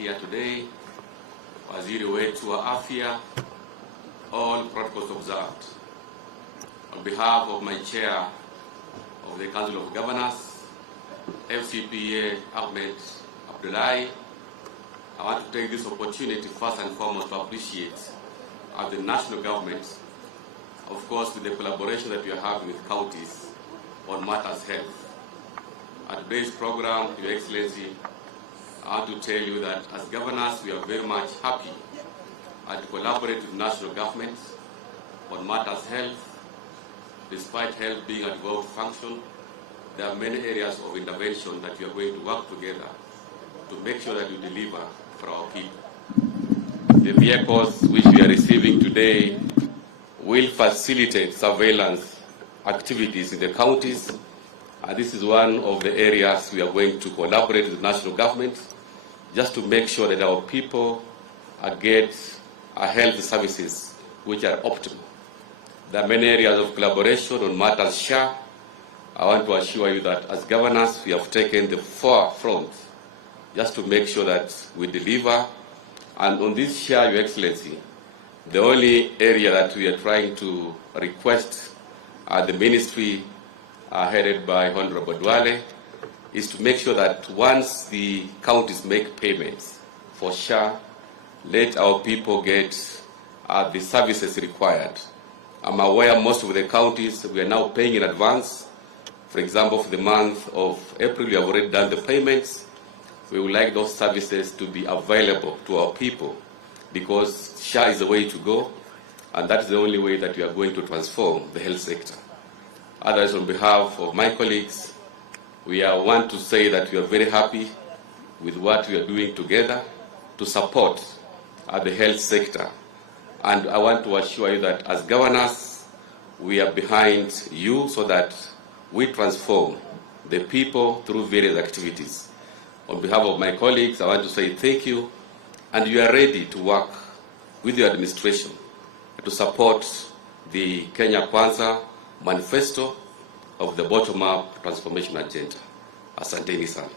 here today, waziri wetu wa afya, all protocols observed. On behalf of my chair of the Council of Governors, FCPA Ahmed Abdullahi, I want to take this opportunity first and foremost to appreciate the national government, of course, with the collaboration that we are having with counties on matters health. At today's program, Your Excellency, I want to tell you that as governors, we are very much happy to collaborate with national governments on matters health. Despite health being a devolved function, there are many areas of intervention that we are going to work together to make sure that we deliver for our people. The vehicles which we are receiving today will facilitate surveillance activities in the counties, and this is one of the areas we are going to collaborate with the national government just to make sure that our people get health services which are optimal. There are many areas of collaboration on matters SHA. I want to assure you that as governors, we have taken the forefront just to make sure that we deliver. And on this SHA, Your Excellency, the only area that we are trying to request the ministry headed by Honorable Duale is to make sure that once the counties make payments for SHA, let our people get the services required. I'm aware most of the counties, we are now paying in advance. For example, for the month of April, we have already done the payments. We would like those services to be available to our people because SHA is the way to go, and that's the only way that we are going to transform the health sector. Otherwise, on behalf of my colleagues, we want to say that we are very happy with what we are doing together to support the health sector. And I want to assure you that as governors, we are behind you so that we transform the people through various activities. On behalf of my colleagues, I want to say thank you, and you are ready to work with your administration to support the Kenya Kwanza manifesto of the bottom-up transformation agenda. Asanteni sana.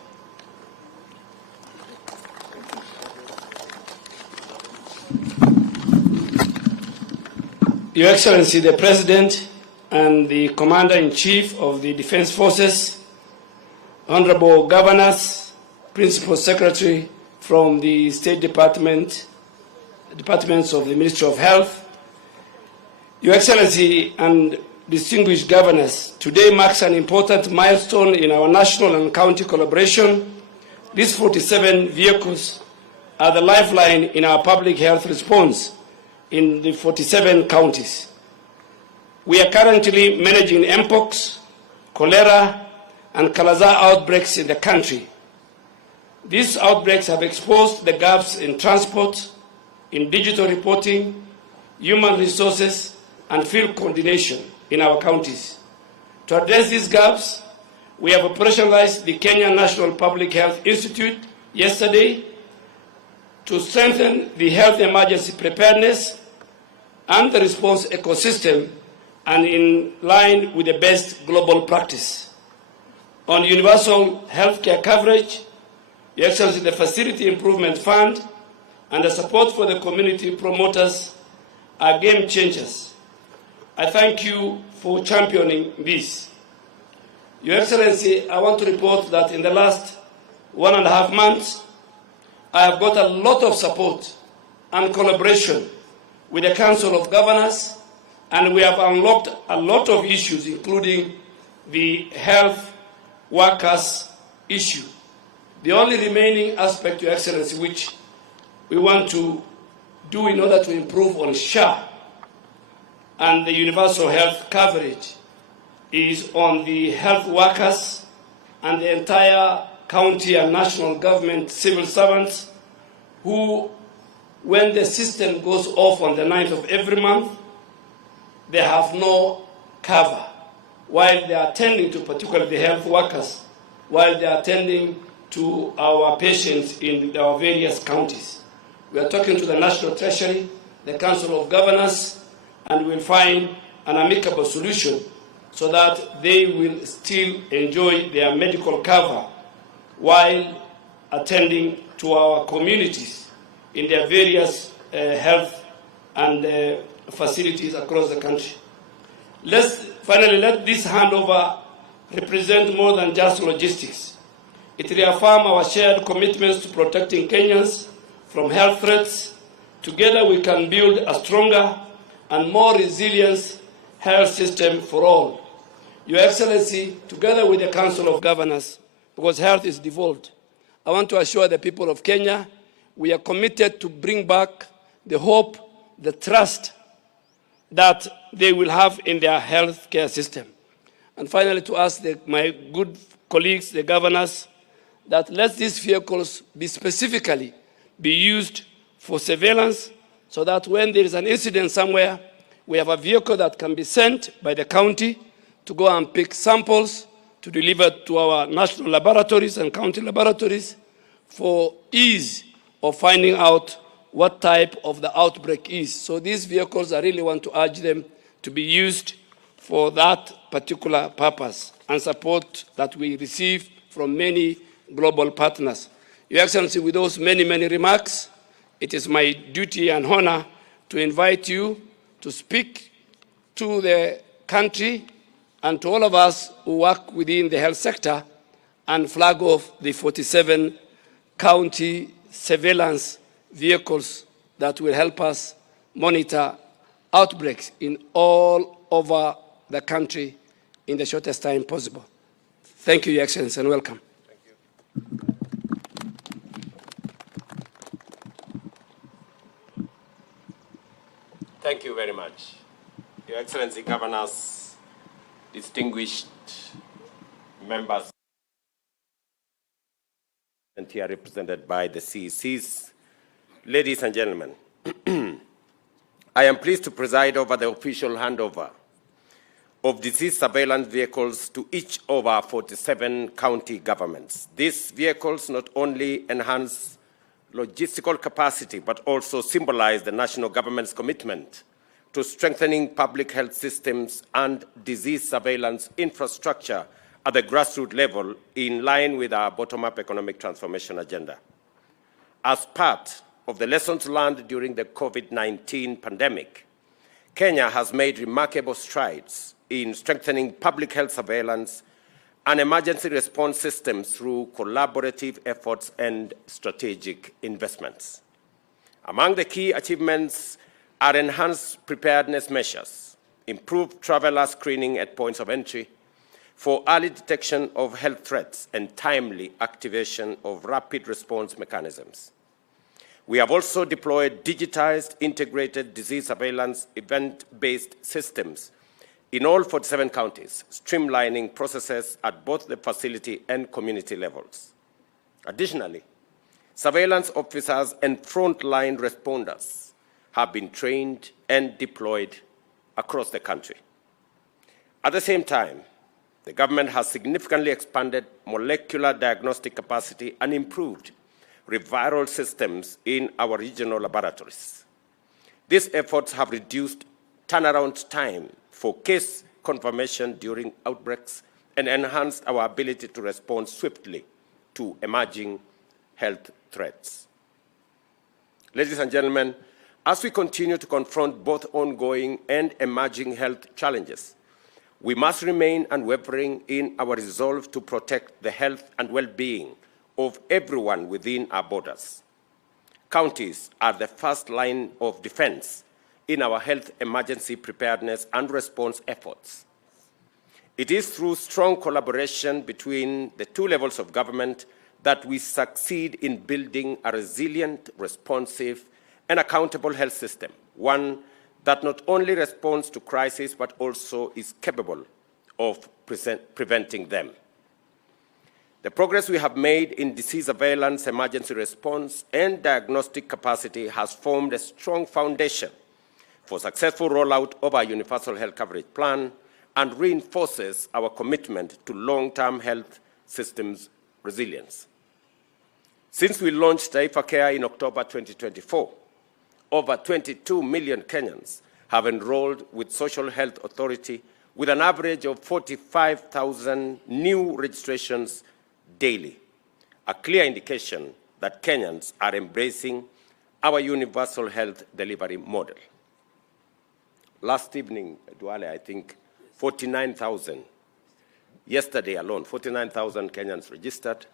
Your Excellency, the President and the Commander-in-Chief of the Defense Forces, Honorable Governors, Principal Secretary from the State Department, Departments of the Ministry of Health, Your Excellency and distinguished governors, today marks an important milestone in our national and county collaboration. These 47 vehicles are the lifeline in our public health response in the 47 counties. We are currently managing mpox, cholera, and Kalaza outbreaks in the country. These outbreaks have exposed the gaps in transport, in digital reporting, human resources, and field coordination in our counties. To address these gaps, we have operationalized the Kenya National Public Health Institute yesterday to strengthen the health emergency preparedness and the response ecosystem, and in line with the best global practice. On universal healthcare coverage, Your Excellency, the Facility Improvement Fund and the support for the community promoters are game changers. I thank you for championing this. Your Excellency, I want to report that in the last 1.5 months, I have got a lot of support and collaboration with the Council of Governors, and we have unlocked a lot of issues, including the health workers issue. The only remaining aspect, Your Excellency, which we want to do in order to improve on SHA and the universal health coverage is on the health workers and the entire county and national government civil servants who, when the system goes off on the 9th of every month, they have no cover while they are attending to particularly the health workers, while they are attending to our patients in our various counties. We are talking to the National Treasury, the Council of Governors, and we'll find an amicable solution so that they will still enjoy their medical cover while attending to our communities in their various health and facilities across the country. Finally, let this handover represent more than just logistics. It reaffirms our shared commitments to protecting Kenyans from health threats. Together we can build a stronger and more resilient health system for all. Your Excellency, together with the Council of Governors, because health is devolved, I want to assure the people of Kenya we are committed to bring back the hope, the trust that they will have in their health care system. And finally, to ask my good colleagues, the governors, that let these vehicles be specifically used for surveillance so that when there is an incident somewhere, we have a vehicle that can be sent by the county to go and pick samples to deliver to our national laboratories and county laboratories for ease of finding out what type of the outbreak is. So these vehicles, I really want to urge them to be used for that particular purpose and support that we receive from many global partners. Your Excellency, with those many remarks, it is my duty and honor to invite you to speak to the country and to all of us who work within the health sector and flag off the 47 county surveillance vehicles that will help us monitor outbreaks in all over the country in the shortest time possible. Thank you, Your Excellency, and welcome. Thank you very much. Your Excellency, Governors, distinguished members, and here represented by the CECs, ladies and gentlemen, I am pleased to preside over the official handover of disease surveillance vehicles to each of our 47 county governments. These vehicles not only enhance logistical capacity, but also symbolize the national government's commitment to strengthening public health systems and disease surveillance infrastructure at the grassroots level in line with our bottom-up economic transformation agenda. As part of the lessons learned during the COVID-19 pandemic, Kenya has made remarkable strides in strengthening public health surveillance and emergency response systems through collaborative efforts and strategic investments. Among the key achievements are enhanced preparedness measures, improved traveler screening at points of entry for early detection of health threats and timely activation of rapid response mechanisms. We have also deployed digitized integrated disease surveillance event-based systems in all 47 counties, streamlining processes at both the facility and community levels. Additionally, surveillance officers and frontline responders have been trained and deployed across the country. At the same time, the government has significantly expanded molecular diagnostic capacity and improved referral systems in our regional laboratories. These efforts have reduced turnaround time for case confirmation during outbreaks and enhanced our ability to respond swiftly to emerging health threats. Ladies and gentlemen, as we continue to confront both ongoing and emerging health challenges, we must remain unwavering in our resolve to protect the health and well-being of everyone within our borders. Counties are the first line of defense in our health emergency preparedness and response efforts. It is through strong collaboration between the two levels of government that we succeed in building a resilient, responsive, and accountable health system, one that not only responds to crises but also is capable of preventing them. The progress we have made in disease surveillance, emergency response, and diagnostic capacity has formed a strong foundation for successful rollout of our universal health coverage plan and reinforces our commitment to long-term health systems resilience. Since we launched Taifa Care in October 2024, over 22 million Kenyans have enrolled with Social Health Authority with an average of 45,000 new registrations daily. a clear indication that Kenyans are embracing our universal health delivery model. Last evening, Duale, I think 49,000, yesterday alone, 49,000 Kenyans registered,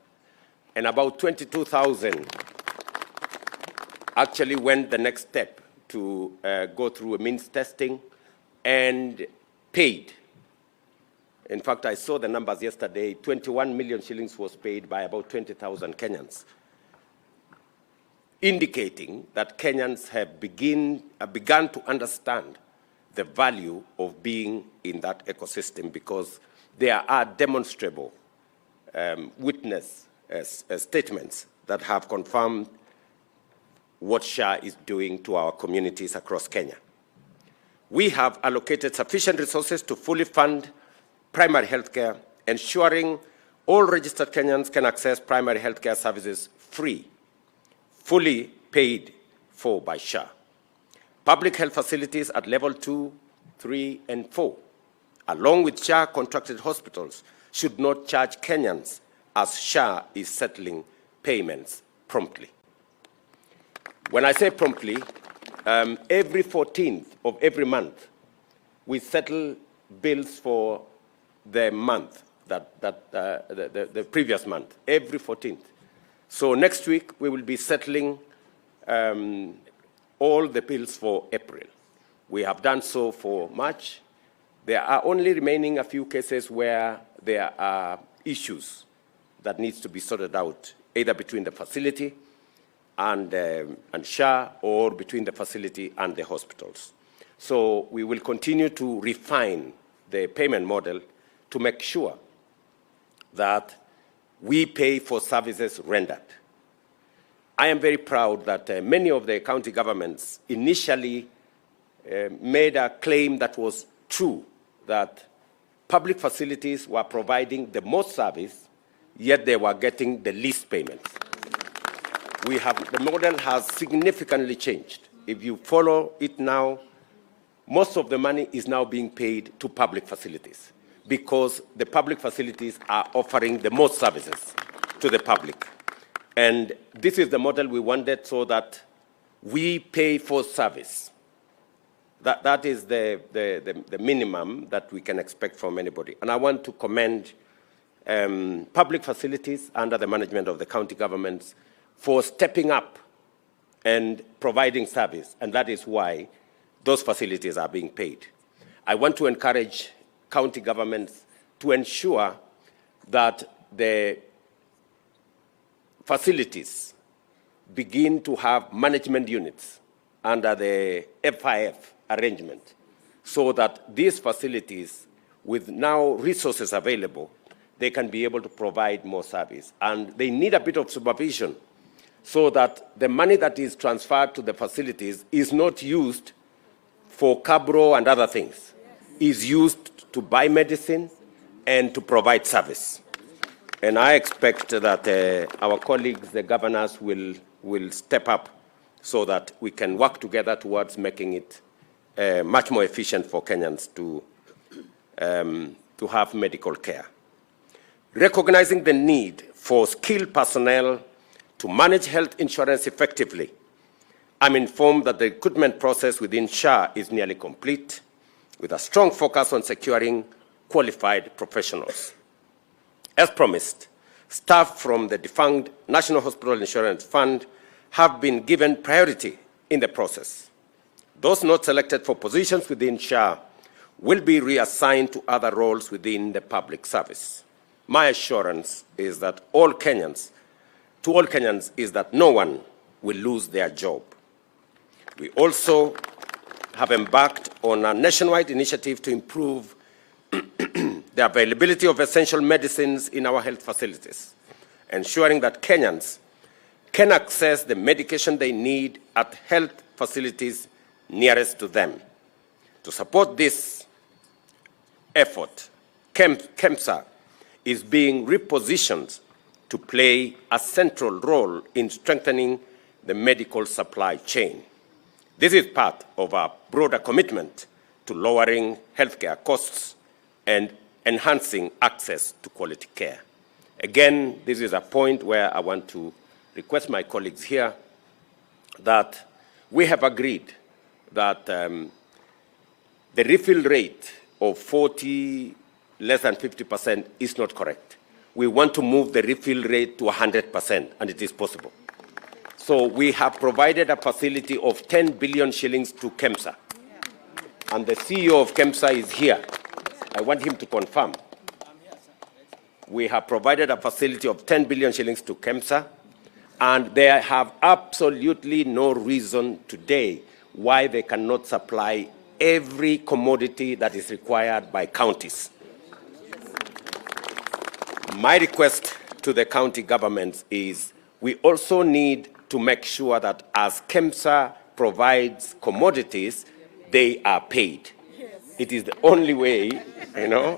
and about 22,000 actually went the next step to go through a means testing and paid. In fact, I saw the numbers yesterday. 21 million shillings was paid by about 20,000 Kenyans, indicating that Kenyans have begun to understand the value of being in that ecosystem, because there are demonstrable witness statements that have confirmed what SHA is doing to our communities across Kenya. We have allocated sufficient resources to fully fund primary health care, ensuring all registered Kenyans can access primary health care services free, fully paid for by SHA. Public health facilities at level 2, 3, and 4, along with SHA contracted hospitals, should not charge Kenyans, as SHA is settling payments promptly. When I say promptly, every 14th of every month, we settle bills for the month, the previous month, every 14th. So next week, we will be settling all the bills for April. We have done so for March. There are only remaining a few cases where there are issues that needs to be sorted out, either between the facility and SHA, or between the facility and the hospitals. So we will continue to refine the payment model to make sure that we pay for services rendered. I am very proud that many of the county governments initially made a claim that was true, that public facilities were providing the most service, yet they were getting the least payments. The model has significantly changed. If you follow it now, most of the money is now being paid to public facilities, because the public facilities are offering the most services to the public. And this is the model we wanted, so that we pay for service. That is the minimum that we can expect from anybody. And I want to commend public facilities under the management of the county governments for stepping up and providing service, and that is why those facilities are being paid. I want to encourage county governments to ensure that the facilities begin to have management units under the FIF arrangement, so that these facilities, with now resources available, they can be able to provide more service. And they need a bit of supervision, so that the money that is transferred to the facilities is not used for cabro and other things, is used to buy medicine and to provide service. And I expect that our colleagues, the governors, will step up so that we can work together towards making it much more efficient for Kenyans to have medical care. Recognizing the need for skilled personnel to manage health insurance effectively, I'm informed that the recruitment process within SHA is nearly complete, with a strong focus on securing qualified professionals. As promised, staff from the defunct National Hospital Insurance Fund have been given priority in the process. Those not selected for positions within SHA will be reassigned to other roles within the public service. My assurance is that all Kenyans is that no one will lose their job. We also have embarked on a nationwide initiative to improve the availability of essential medicines in our health facilities, ensuring that Kenyans can access the medication they need at health facilities nearest to them. To support this effort, KEMSA is being repositioned to play a central role in strengthening the medical supply chain. This is part of our broader commitment to lowering healthcare costs and enhancing access to quality care. Again, this is a point where I want to request my colleagues here that we have agreed that the refill rate of 40, less than 50% is not correct. We want to move the refill rate to 100%, and it is possible. So we have provided a facility of 10 billion shillings to KEMSA. And the CEO of KEMSA is here. I want him to confirm. We have provided a facility of 10 billion shillings to KEMSA, and they have absolutely no reason today why they cannot supply every commodity that is required by counties. My request to the county governments is we also need to make sure that as KEMSA provides commodities, they are paid. It is the only way, you know.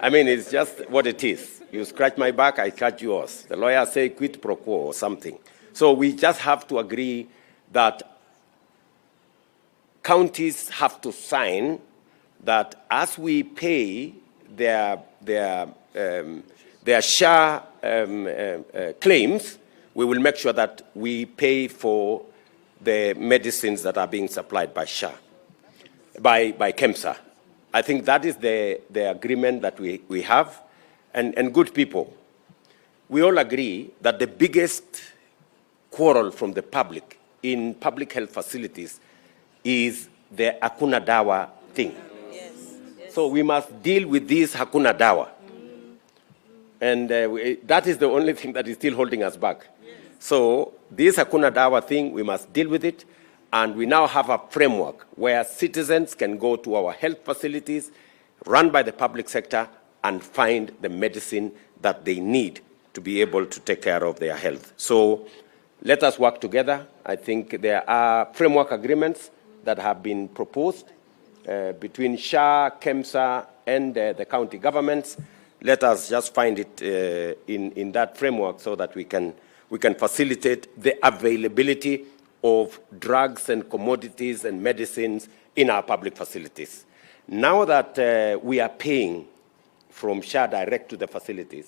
I mean, it's just what it is. You scratch my back, I scratch yours. The lawyers say quid pro quo or something. So we just have to agree that counties have to sign that as we pay their share claims, we will make sure that we pay for the medicines that are being supplied by by KEMSA. I think that is the agreement that we have. And good people, we all agree that the biggest quarrel from the public in public health facilities is the Hakuna Dawa thing. Yes. So we must deal with this Hakuna Dawa. And that is the only thing that is still holding us back. So this Hakuna Dawa thing, we must deal with it. And we now have a framework where citizens can go to our health facilities run by the public sector and find the medicine that they need to be able to take care of their health. So let us work together. I think there are framework agreements that have been proposed between SHA, KEMSA, and the county governments. Let us just find it in that framework so that we can facilitate the availability of drugs and commodities and medicines in our public facilities. Now that we are paying from SHA direct to the facilities,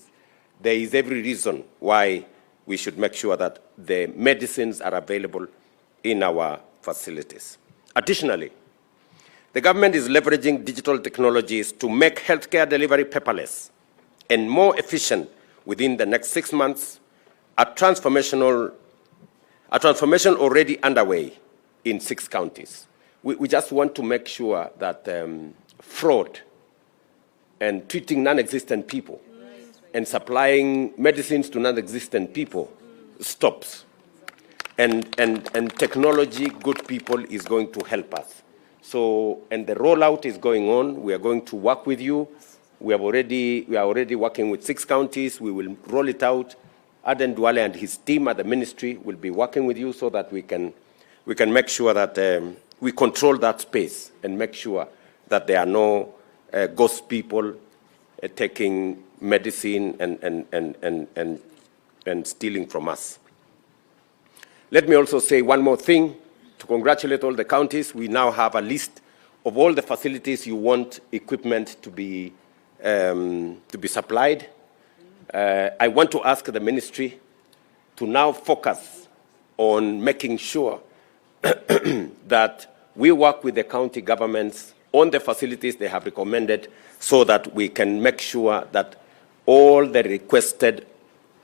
there is every reason why we should make sure that the medicines are available in our facilities. Additionally, the government is leveraging digital technologies to make healthcare delivery paperless and more efficient within the next 6 months. A transformation already underway in 6 counties. We just want to make sure that fraud and treating non-existent people and supplying medicines to non-existent people stops. And technology, good people, is going to help us. So, and the rollout is going on. We are going to work with you. We are already working with 6 counties. We will roll it out. Aden Duale and his team at the ministry will be working with you so that we can make sure that we control that space and make sure that there are no ghost people taking medicine and stealing from us. Let me also say one more thing to congratulate all the counties. We now have a list of all the facilities you want equipment to be supplied. I want to ask the ministry to now focus on making sure that we work with the county governments on the facilities they have recommended so that we can make sure that all the requested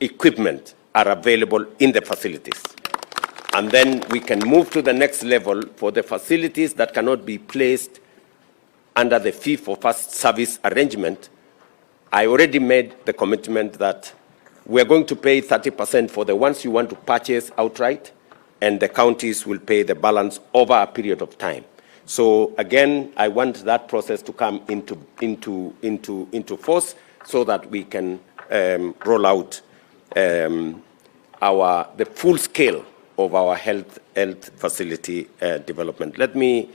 equipment are available in the facilities. And then we can move to the next level for the facilities that cannot be placed under the fee-for-first service arrangement. I already made the commitment that we're going to pay 30% for the ones you want to purchase outright, and the counties will pay the balance over a period of time. So again, I want that process to come into force so that we can roll out the full scale of our health facility development. Let me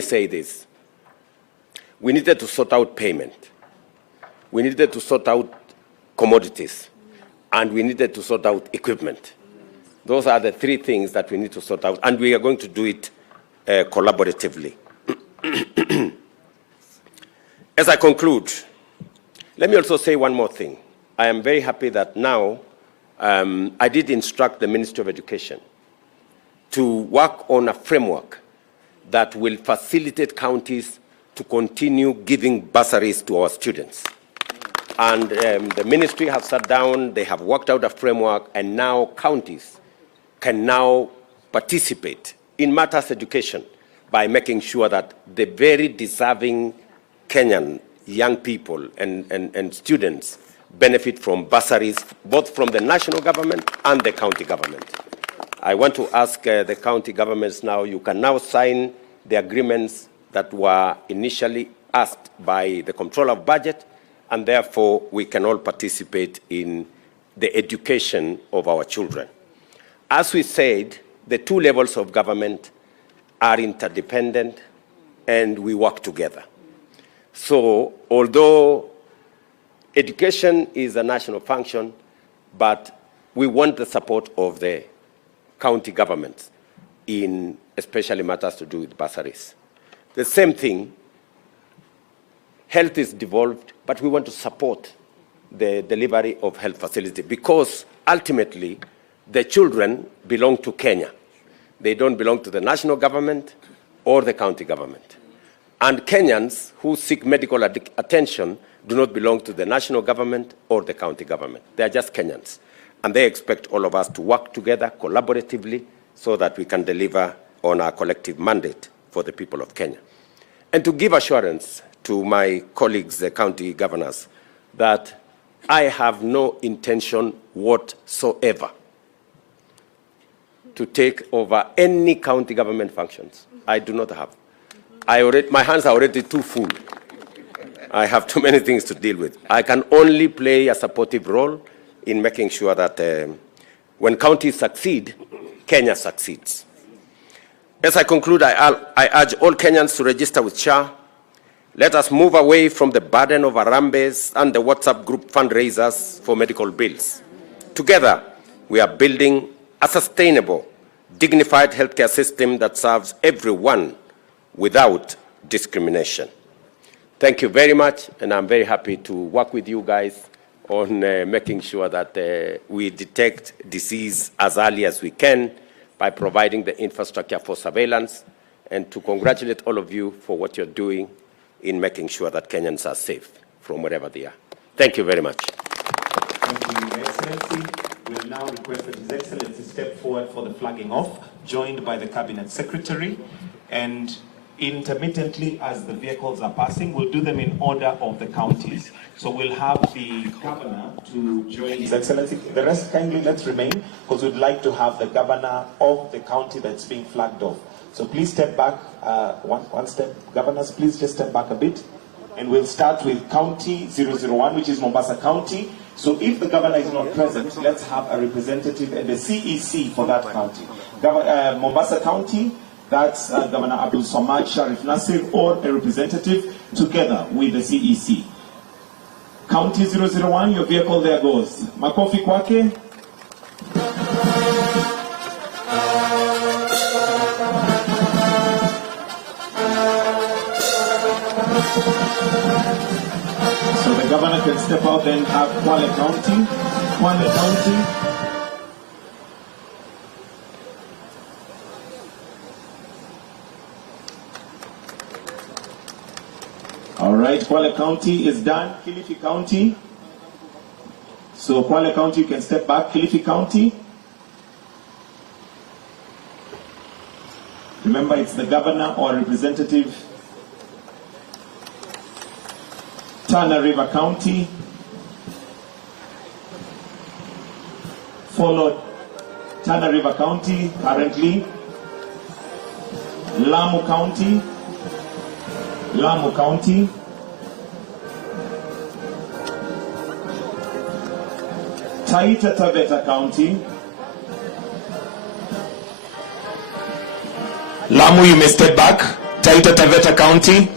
say this. We needed to sort out payment. We needed to sort out commodities. And we needed to sort out equipment. Those are the 3 things that we need to sort out. And we are going to do it collaboratively. As I conclude, let me also say one more thing. I am very happy that now I did instruct the Ministry of Education to work on a framework that will facilitate counties to continue giving bursaries to our students. And the ministry have sat down, they have worked out a framework, and now counties can now participate in matters education by making sure that the very deserving Kenyan young people and students benefit from bursaries, both from the national government and the county government. I want to ask the county governments now, you can now sign the agreements that were initially asked by the Comptroller of Budget, and therefore we can all participate in the education of our children. As we said, the two levels of government are interdependent and we work together. So although education is a national function, but we want the support of the county governments in especially matters to do with bursaries. The same thing, health is devolved, but we want to support the delivery of health facility because ultimately the children belong to Kenya. They don't belong to the national government or the county government. And Kenyans who seek medical attention do not belong to the national government or the county government. They are just Kenyans. And they expect all of us to work together collaboratively so that we can deliver on our collective mandate for the people of Kenya. And to give assurance to my colleagues, the county governors, that I have no intention whatsoever to take over any county government functions. I do not have. My hands are already too full. I have too many things to deal with. I can only play a supportive role in making sure that when counties succeed, Kenya succeeds. As I conclude, I urge all Kenyans to register with SHA. Let us move away from the burden of Harambes and the WhatsApp group fundraisers for medical bills. Together, we are building a sustainable, dignified healthcare system that serves everyone without discrimination. Thank you very much, and I'm very happy to work with you guys on making sure that we detect disease as early as we can by providing the infrastructure for surveillance, and to congratulate all of you for what you're doing in making sure that Kenyans are safe from wherever they are. Thank you very much. Thank you, Your Excellency. We will now request that His Excellency step forward for the flagging off, joined by the Cabinet Secretary, and intermittently, as the vehicles are passing, we'll do them in order of the counties. So we'll have the governor to join His Excellency. The rest, kindly let's remain, because we'd like to have the governor of the county that's being flagged off. So please step back, one step. Governors, please just step back a bit. And we'll start with County 001, which is Mombasa County. So if the governor is not present, let's have a representative and the CEC for that county. Mombasa County, that's Governor Abdul Samad Sharif Nasir, or a representative together with the CEC. County 001, your vehicle there goes. Makofi kwake. So the governor can step out and have Kwale County. Kwale County. All right, Kwale County is done. Kilifi County. So Kwale County, you can step back. Kilifi County. Remember, it's the governor or representative. Tana River County. Followed Tana River County currently. Lamu County. Lamu County. Taita Taveta County. Lamu, you may step back. Taita Taveta County.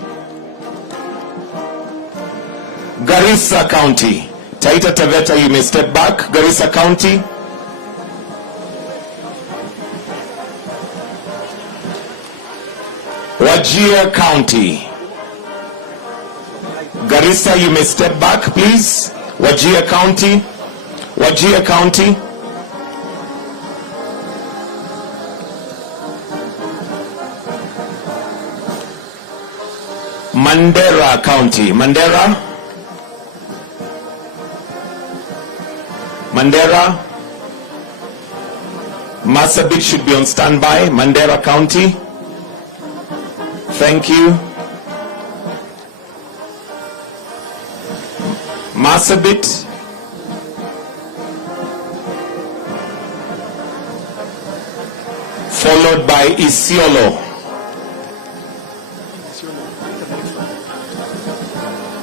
Garissa County. Taita Taveta, you may step back. Garissa County. Wajir County. Garissa, you may step back, please. Wajir County, Wajir County, Mandera County, Mandera, Marsabit should be on standby, Mandera County. Thank you. Marsabit, followed by Isiolo.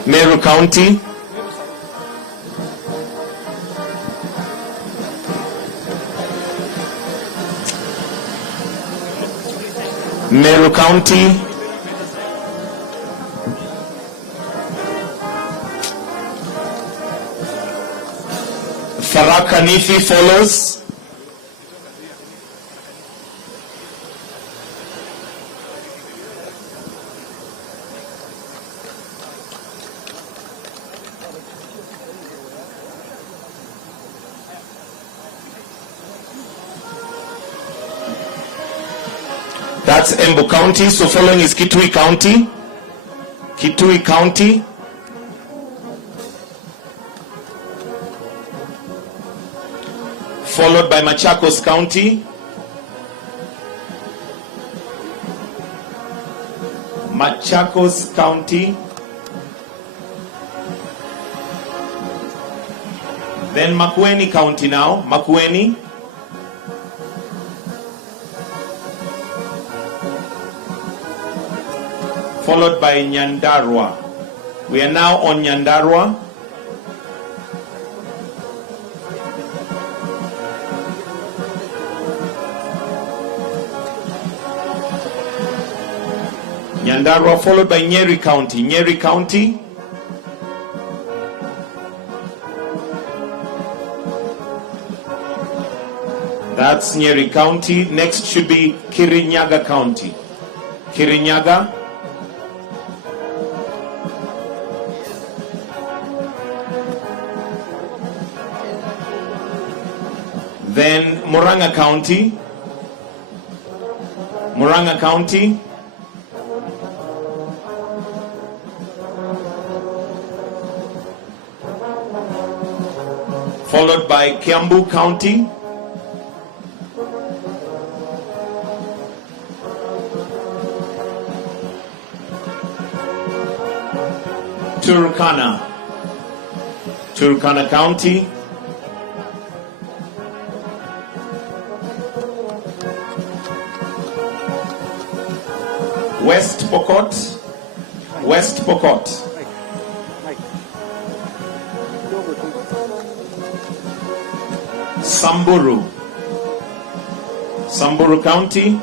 Meru County, Meru County, Tharaka Nithi follows. That's Embu County. So following is Kitui County. Kitui County. Followed by Machakos County. Machakos County. Then Makueni County now. Makueni. Followed by Nyandarua. We are now on Nyandarua. Nyandarua followed by Nyeri County. Nyeri County. That's Nyeri County. Next should be Kirinyaga County. Kirinyaga. Then Murang'a County. Murang'a County. Followed by Kiambu County. Turkana. Turkana County. West Pokot. West Pokot. Samburu. Samburu County.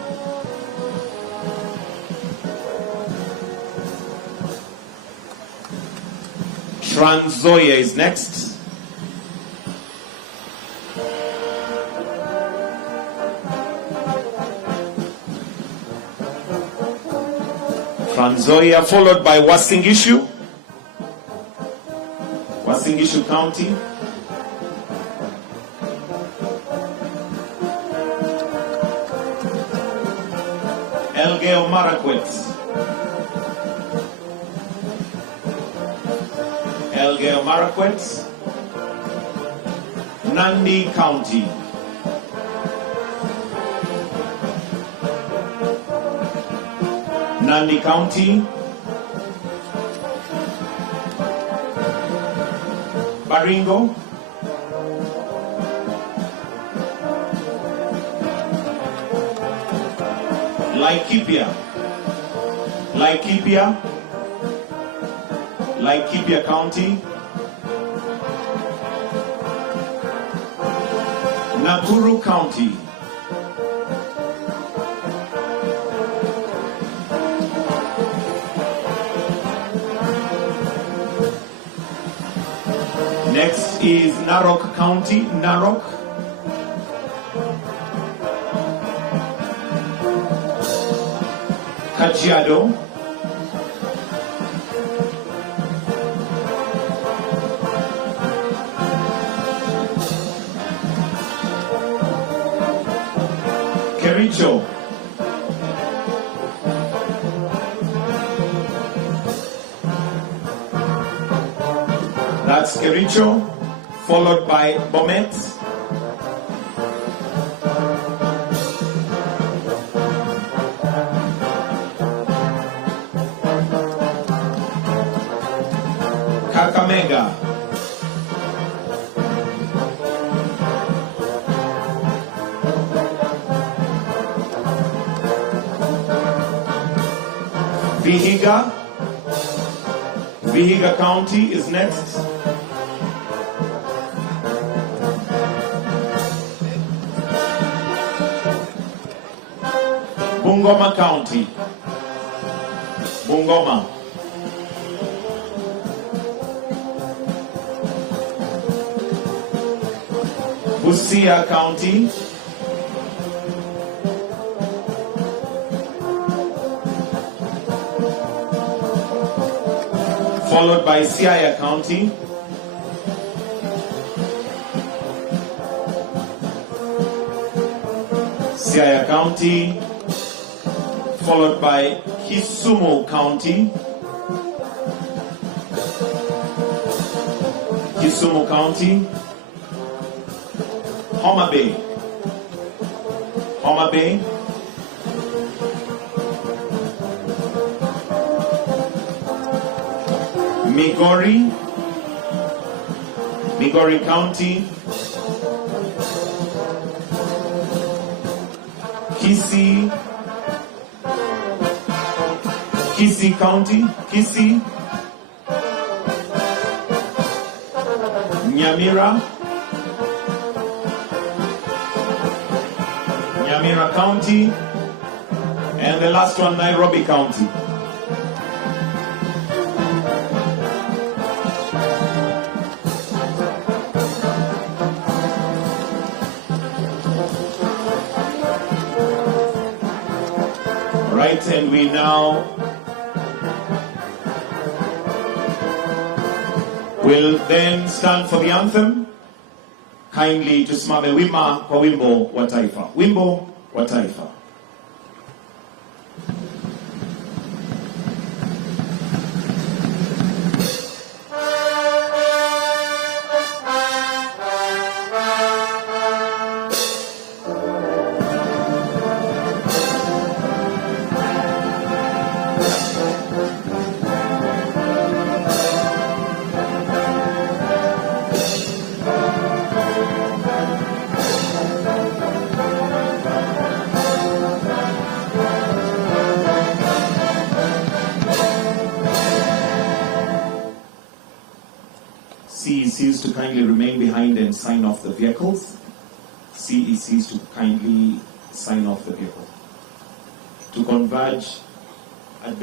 Trans Nzoia is next. Trans Nzoia followed by Uasin Gishu. Uasin Gishu County. Elgeyo Marakwet. Elgeyo Marakwet. Nandi County. Nandi County. Baringo. Laikipia. Laikipia. Laikipia County. Nakuru County. Next is Narok County. Narok. Kajiado. That's Kericho, followed by Bomet. Kakamega. Vihiga County is next. Bungoma County. Bungoma. Busia County. Followed by Siaya County. Siaya County. Followed by Kisumu County. Kisumu County. Homa Bay. Homa Bay. Migori County, Kisii County, Kisii, Nyamira County, and the last one, Nairobi County. Right, and we now will then stand for the anthem. Kindly tusimame wima kwa wimbo wa taifa. Wimbo wa taifa. CECs to kindly remain behind and sign off the vehicles. CECs to kindly sign off the vehicle. To converge at